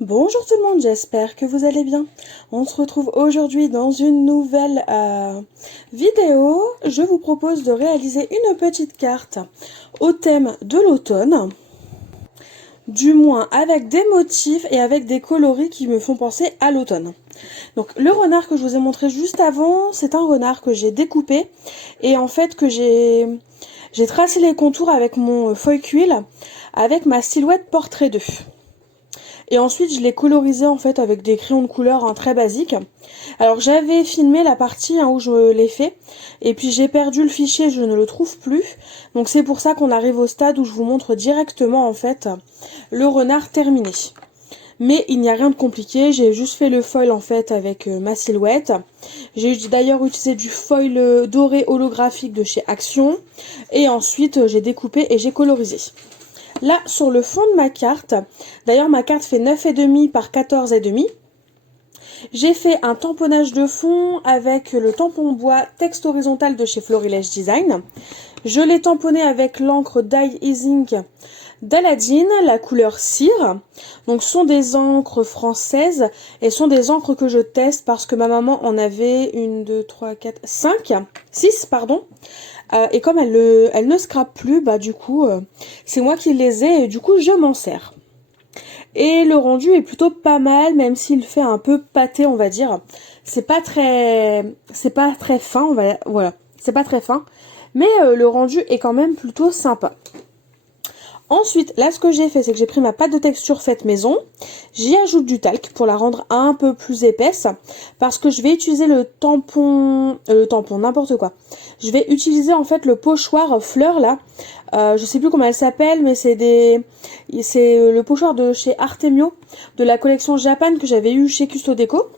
Bonjour tout le monde, j'espère que vous allez bien. On se retrouve aujourd'hui dans une nouvelle vidéo. Je vous propose de réaliser une petite carte au thème de l'automne. Du moins avec des motifs et avec des coloris qui me font penser à l'automne. Donc le renard que je vous ai montré juste avant, c'est un renard que j'ai découpé et en fait que j'ai tracé les contours avec mon feuille cuil avec ma silhouette portrait 2. Et ensuite, je l'ai colorisé en fait avec des crayons de couleur très basiques. Alors j'avais filmé la partie où je l'ai fait, et puis j'ai perdu le fichier, je ne le trouve plus. Donc c'est pour ça qu'on arrive au stade où je vous montre directement en fait le renard terminé. Mais il n'y a rien de compliqué, j'ai juste fait le foil en fait avec ma silhouette. J'ai d'ailleurs utilisé du foil doré holographique de chez Action. Et ensuite j'ai découpé et j'ai colorisé. Là, sur le fond de ma carte, d'ailleurs ma carte fait 9,5 par 14,5. J'ai fait un tamponnage de fond avec le tampon bois texte horizontal de chez Florilège Design. Je l'ai tamponné avec l'encre Dye Easing d'Aladine, la couleur cire. Donc ce sont des encres françaises et sont des encres que je teste parce que ma maman en avait 1, 2, 3, 4, 5, 6 pardon. Et comme elle ne scrape plus, bah du coup, c'est moi qui les ai et du coup je m'en sers. Et le rendu est plutôt pas mal, même s'il fait un peu pâté, on va dire. C'est pas très fin, voilà, c'est pas très fin, mais le rendu est quand même plutôt sympa. Ensuite, là, ce que j'ai fait, c'est que j'ai pris ma pâte de texture faite maison. J'y ajoute du talc pour la rendre un peu plus épaisse. Parce que je vais utiliser le tampon, n'importe quoi. Je vais utiliser en fait le pochoir fleur là. Je sais plus comment elle s'appelle, mais c'est le pochoir de chez Artemio, de la collection Japan que j'avais eu chez Custo Déco.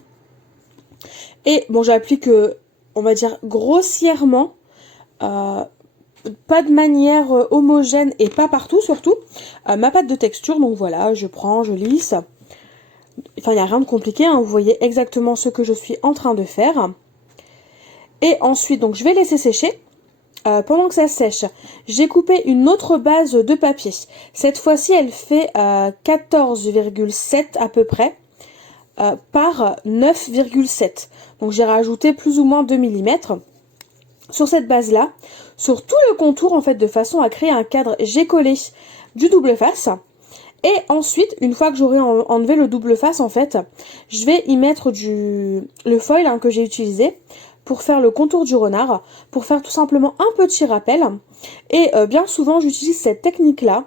Et bon, j'applique, on va dire, grossièrement. Pas de manière homogène et pas partout surtout, ma pâte de texture. Donc voilà, je prends, je lisse. Enfin, il n'y a rien de compliqué, hein, vous voyez exactement ce que je suis en train de faire. Et ensuite, donc je vais laisser sécher. Pendant que ça sèche, j'ai coupé une autre base de papier. Cette fois-ci, elle fait 14,7 à peu près par 9,7. Donc j'ai rajouté plus ou moins 2 mm. Sur cette base-là, sur tout le contour, en fait, de façon à créer un cadre, j'ai collé du double face. Et ensuite, une fois que j'aurai enlevé le double face, en fait, je vais y mettre le foil que j'ai utilisé pour faire le contour du renard, pour faire tout simplement un petit rappel. Et bien souvent, j'utilise cette technique-là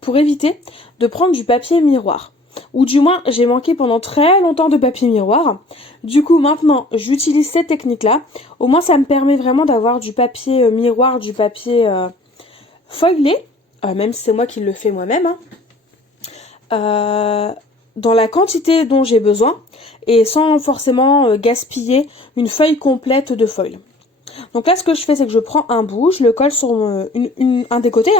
pour éviter de prendre du papier miroir. Ou du moins, j'ai manqué pendant très longtemps de papier miroir. Du coup, maintenant, j'utilise cette technique-là. Au moins, ça me permet vraiment d'avoir du papier miroir, du papier foilé, même si c'est moi qui le fais moi-même, dans la quantité dont j'ai besoin, et sans forcément gaspiller une feuille complète de foil. Donc là, ce que je fais, c'est que je prends un bout, je le colle sur un des côtés,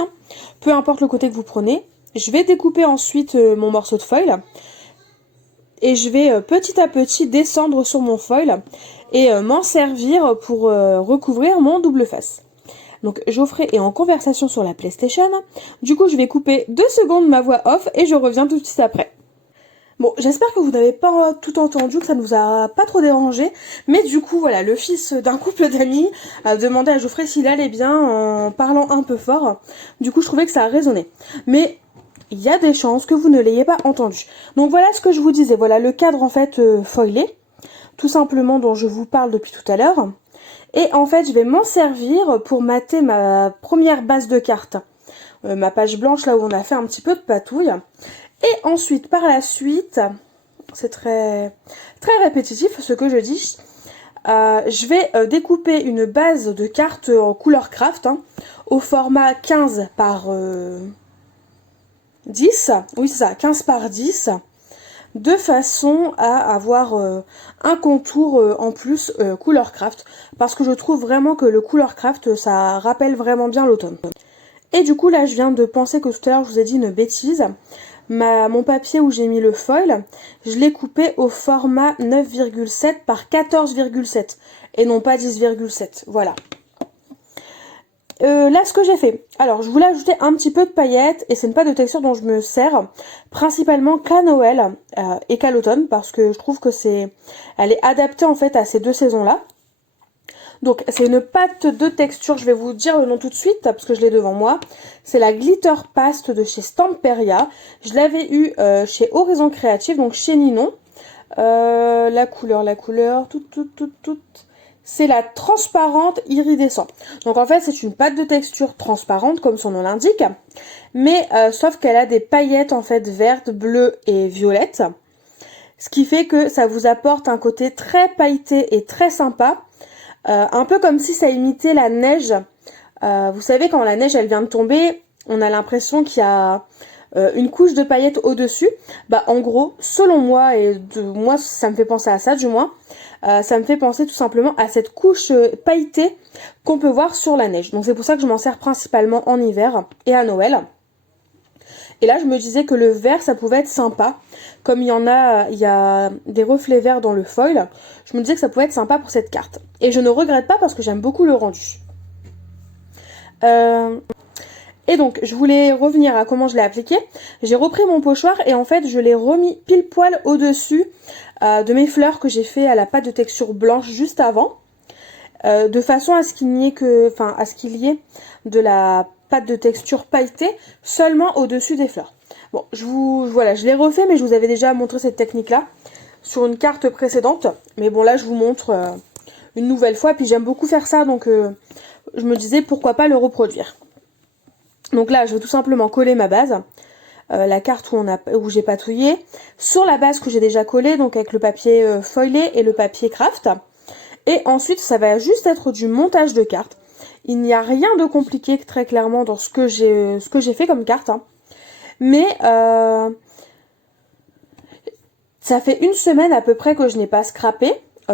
peu importe le côté que vous prenez. Je vais découper ensuite mon morceau de foil. Et je vais petit à petit descendre sur mon foil et m'en servir pour recouvrir mon double face. Donc Geoffrey est en conversation sur la PlayStation. Du coup, je vais couper 2 secondes ma voix off et je reviens tout de suite après. Bon, j'espère que vous n'avez pas tout entendu, que ça ne vous a pas trop dérangé. Mais du coup, voilà, le fils d'un couple d'amis a demandé à Geoffrey s'il allait bien en parlant un peu fort. Du coup, je trouvais que ça a résonné. Mais il y a des chances que vous ne l'ayez pas entendu. Donc voilà ce que je vous disais. Voilà le cadre en fait foilé, tout simplement dont je vous parle depuis tout à l'heure. Et en fait, je vais m'en servir pour mater ma première base de carte. Ma page blanche, là où on a fait un petit peu de patouille. Et ensuite, par la suite, c'est très répétitif ce que je dis, je vais découper une base de cartes en couleur craft au format 15 par 10, oui c'est ça, 15 par 10, de façon à avoir un contour en plus couleur craft, parce que je trouve vraiment que le couleur craft, ça rappelle vraiment bien l'automne. Et du coup là, je viens de penser que tout à l'heure je vous ai dit une bêtise. Mon papier où j'ai mis le foil, je l'ai coupé au format 9,7 par 14,7 et non pas 10,7, voilà. Là, ce que j'ai fait, alors je voulais ajouter un petit peu de paillettes et c'est une pâte de texture dont je me sers principalement qu'à Noël et qu'à l'automne parce que je trouve que elle est adaptée en fait à ces deux saisons-là. Donc c'est une pâte de texture, je vais vous dire le nom tout de suite parce que je l'ai devant moi. C'est la Glitter Paste de chez Stamperia. Je l'avais eu chez Horizon Créatif, donc chez Ninon. La couleur, toute. C'est la transparente iridescent. Donc en fait c'est une pâte de texture transparente comme son nom l'indique. Mais sauf qu'elle a des paillettes en fait vertes, bleues et violettes. Ce qui fait que ça vous apporte un côté très pailleté et très sympa. Un peu comme si ça imitait la neige. Vous savez, quand la neige elle vient de tomber, on a l'impression qu'il y a une couche de paillettes au-dessus. Bah en gros, selon moi, moi ça me fait penser à ça du moins, ça me fait penser tout simplement à cette couche pailletée qu'on peut voir sur la neige. Donc c'est pour ça que je m'en sers principalement en hiver et à Noël. Et là, je me disais que le vert, ça pouvait être sympa. Comme il y a des reflets verts dans le foil, je me disais que ça pouvait être sympa pour cette carte. Et je ne regrette pas parce que j'aime beaucoup le rendu. Et donc, je voulais revenir à comment je l'ai appliqué. J'ai repris mon pochoir et en fait, je l'ai remis pile poil au-dessus de mes fleurs que j'ai fait à la pâte de texture blanche juste avant. De façon à ce qu'il y ait de la pâte de texture pailletée seulement au-dessus des fleurs. Bon, je l'ai refait, mais je vous avais déjà montré cette technique-là sur une carte précédente. Mais bon, là, je vous montre une nouvelle fois. Puis j'aime beaucoup faire ça, donc je me disais pourquoi pas le reproduire. Donc là, je vais tout simplement coller ma base, la carte où j'ai patouillé, sur la base que j'ai déjà collée, donc avec le papier foilé et le papier craft. Et ensuite, ça va juste être du montage de cartes. Il n'y a rien de compliqué très clairement dans ce que j'ai fait comme carte. Hein. Mais ça fait une semaine à peu près que je n'ai pas scrappé.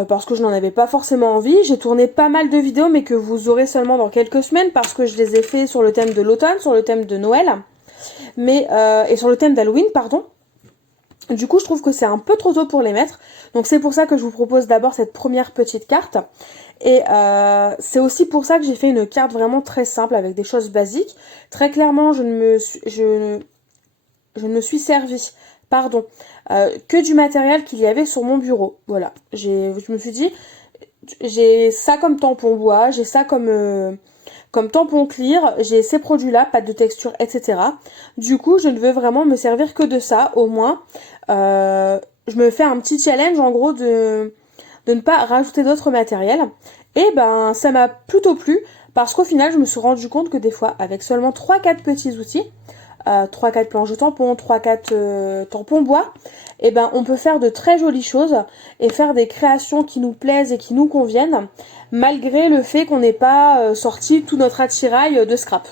Parce que je n'en avais pas forcément envie. J'ai tourné pas mal de vidéos mais que vous aurez seulement dans quelques semaines parce que je les ai fait sur le thème de l'automne, sur le thème de Noël et sur le thème d'Halloween, pardon. Du coup, je trouve que c'est un peu trop tôt pour les mettre. Donc c'est pour ça que je vous propose d'abord cette première petite carte. Et c'est aussi pour ça que j'ai fait une carte vraiment très simple avec des choses basiques. Très clairement, je ne me suis servi que du matériel qu'il y avait sur mon bureau. Voilà, je me suis dit, j'ai ça comme tampon bois, j'ai ça comme tampon clear, j'ai ces produits-là, pâte de texture, etc. Du coup, je ne veux vraiment me servir que de ça, au moins. Je me fais un petit challenge, en gros, de ne pas rajouter d'autres matériels. Et ben, ça m'a plutôt plu, parce qu'au final, je me suis rendu compte que des fois, avec seulement 3-4 petits outils, 3-4 planches de tampons, 3-4 tampons bois, et ben on peut faire de très jolies choses et faire des créations qui nous plaisent et qui nous conviennent, malgré le fait qu'on n'ait pas sorti tout notre attirail de scrap.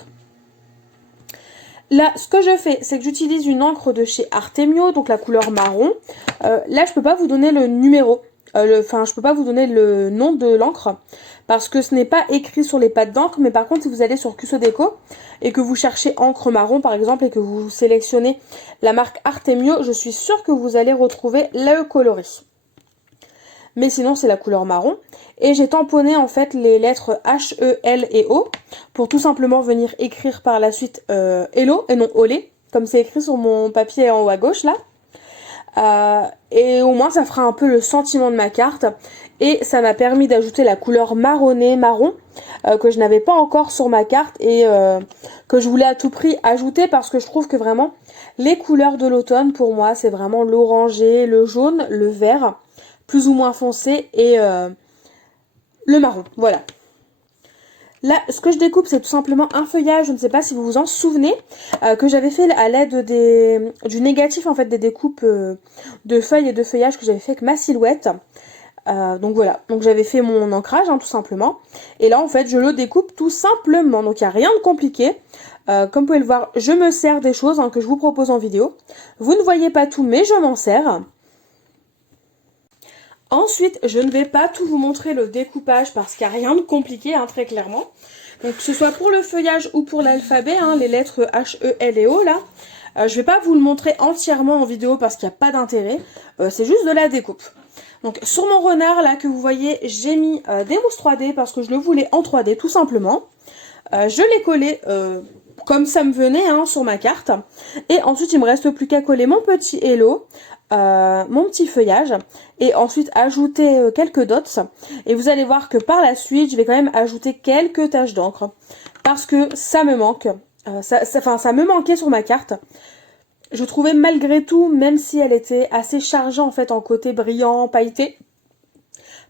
Là, ce que je fais, c'est que j'utilise une encre de chez Artemio, donc la couleur marron. Là, je peux pas vous donner le numéro, je peux pas vous donner le nom de l'encre, parce que ce n'est pas écrit sur les pattes d'encre, mais par contre, si vous allez sur Cusso Déco, et que vous cherchez encre marron, par exemple, et que vous sélectionnez la marque Artemio, je suis sûre que vous allez retrouver le coloris. Mais sinon, c'est la couleur marron. Et j'ai tamponné, en fait, les lettres H, E, L et O, pour tout simplement venir écrire par la suite Hello, et non Olé, comme c'est écrit sur mon papier en haut à gauche, là. Et au moins, ça fera un peu le sentiment de ma carte. Et ça m'a permis d'ajouter la couleur marron, que je n'avais pas encore sur ma carte et que je voulais à tout prix ajouter parce que je trouve que vraiment les couleurs de l'automne pour moi c'est vraiment l'orangé, le jaune, le vert, plus ou moins foncé et le marron, voilà. Là, ce que je découpe, c'est tout simplement un feuillage, je ne sais pas si vous vous en souvenez, que j'avais fait à l'aide du négatif, en fait, des découpes de feuilles et de feuillage que j'avais fait avec ma silhouette. Donc voilà, donc j'avais fait mon ancrage tout simplement et là en fait je le découpe tout simplement, donc il n'y a rien de compliqué. Comme vous pouvez le voir, je me sers des choses que je vous propose en vidéo. Vous ne voyez pas tout mais je m'en sers. Ensuite je ne vais pas tout vous montrer le découpage parce qu'il n'y a rien de compliqué très clairement. Donc que ce soit pour le feuillage ou pour l'alphabet, les lettres H, E, L et O là. Je vais pas vous le montrer entièrement en vidéo parce qu'il n'y a pas d'intérêt, c'est juste de la découpe. Donc sur mon renard là que vous voyez, j'ai mis des mousses 3D parce que je le voulais en 3D tout simplement. Je l'ai collé comme ça me venait hein, sur ma carte. Et ensuite, il me reste plus qu'à coller mon petit hello, mon petit feuillage, et ensuite ajouter quelques dots. Et vous allez voir que par la suite, je vais quand même ajouter quelques taches d'encre parce que ça me manque. Ça me manquait sur ma carte. Je trouvais malgré tout, même si elle était assez chargée en fait en côté brillant, pailleté,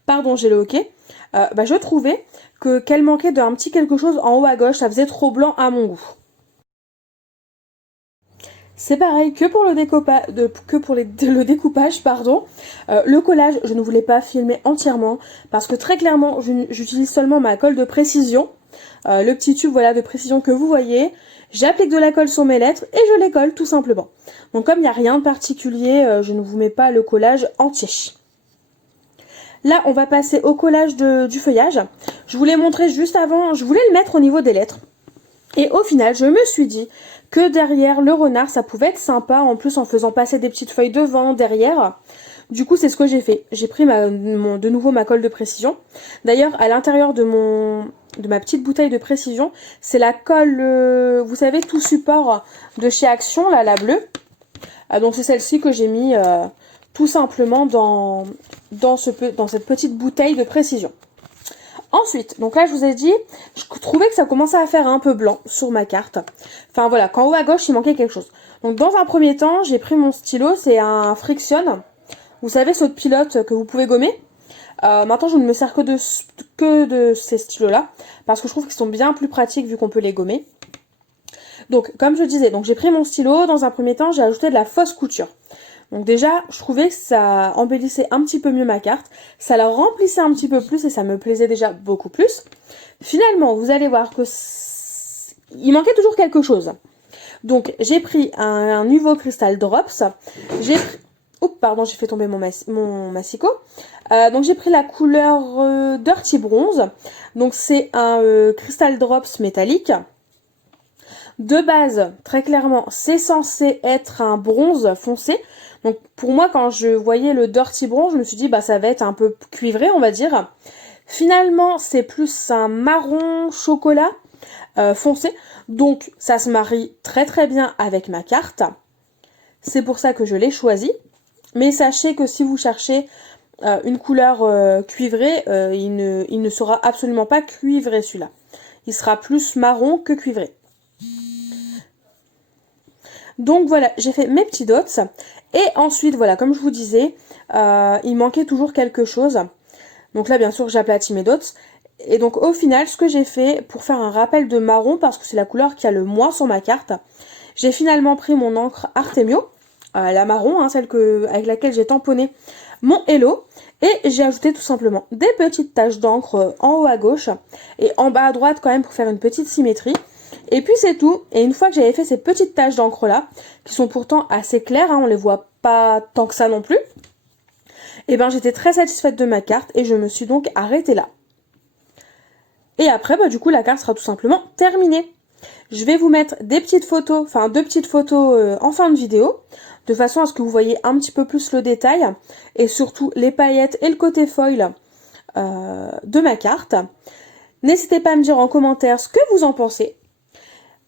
pardon j'ai le hoquet, je trouvais qu'elle manquait d'un petit quelque chose en haut à gauche, ça faisait trop blanc à mon goût. C'est pareil que pour le le découpage, pardon. Le collage, je ne voulais pas filmer entièrement parce que très clairement, j'utilise seulement ma colle de précision. Le petit tube voilà de précision que vous voyez. J'applique de la colle sur mes lettres et je les colle tout simplement. Donc comme il n'y a rien de particulier, je ne vous mets pas le collage entier. Là, on va passer au collage du feuillage. Je vous l'ai montré juste avant, je voulais le mettre au niveau des lettres. Et au final, je me suis dit que derrière le renard, ça pouvait être sympa, en plus en faisant passer des petites feuilles devant, derrière. Du coup, c'est ce que j'ai fait. J'ai pris de nouveau ma colle de précision. D'ailleurs, à l'intérieur de ma petite bouteille de précision, c'est la colle, vous savez, tout support de chez Action, là, la bleue. Donc c'est celle-ci que j'ai mis tout simplement dans cette petite bouteille de précision. Ensuite, donc là je vous ai dit, je trouvais que ça commençait à faire un peu blanc sur ma carte. Enfin voilà, qu'en haut à gauche il manquait quelque chose. Donc dans un premier temps, j'ai pris mon stylo, c'est un Friction. Vous savez, ce pilote que vous pouvez gommer. Maintenant je ne me sers que de ces stylos-là, parce que je trouve qu'ils sont bien plus pratiques vu qu'on peut les gommer. Donc comme je disais, donc j'ai pris mon stylo, dans un premier temps j'ai ajouté de la fausse couture. Donc déjà, je trouvais que ça embellissait un petit peu mieux ma carte, ça la remplissait un petit peu plus et ça me plaisait déjà beaucoup plus. Finalement, vous allez voir que il manquait toujours quelque chose. Donc j'ai pris un Nuvo Crystal Drops, j'ai pris... Oups, pardon, j'ai fait tomber mon massicot. Donc j'ai pris la couleur Dirty Bronze, donc c'est un Crystal Drops métallique. De base, très clairement, c'est censé être un bronze foncé. Donc pour moi, quand je voyais le Dirty Bronze, je me suis dit, ça va être un peu cuivré, on va dire. Finalement, c'est plus un marron chocolat foncé. Donc ça se marie très très bien avec ma carte. C'est pour ça que je l'ai choisi. Mais sachez que si vous cherchez une couleur cuivrée, il ne sera absolument pas cuivré celui-là. Il sera plus marron que cuivré. Donc voilà, j'ai fait mes petits dots. Et ensuite, voilà, comme je vous disais, il manquait toujours quelque chose. Donc là, bien sûr, j'aplatis mes dots. Et donc au final, ce que j'ai fait, pour faire un rappel de marron, parce que c'est la couleur qui a le moins sur ma carte, j'ai finalement pris mon encre Artemio, la marron, hein, celle avec laquelle j'ai tamponné mon Hello. Et j'ai ajouté tout simplement des petites taches d'encre en haut à gauche et en bas à droite quand même pour faire une petite symétrie. Et puis c'est tout. Et une fois que j'avais fait ces petites taches d'encre là, qui sont pourtant assez claires, hein, on les voit pas tant que ça non plus, et j'étais très satisfaite de ma carte et je me suis donc arrêtée là. Et après, du coup, la carte sera tout simplement terminée. Je vais vous mettre des petites photos, enfin 2 petites photos en fin de vidéo, de façon à ce que vous voyez un petit peu plus le détail, et surtout les paillettes et le côté foil de ma carte. N'hésitez pas à me dire en commentaire ce que vous en pensez.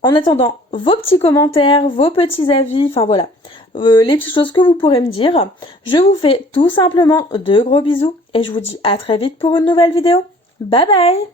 En attendant, vos petits commentaires, vos petits avis, enfin voilà, les petites choses que vous pourrez me dire. Je vous fais tout simplement de gros bisous et je vous dis à très vite pour une nouvelle vidéo. Bye bye!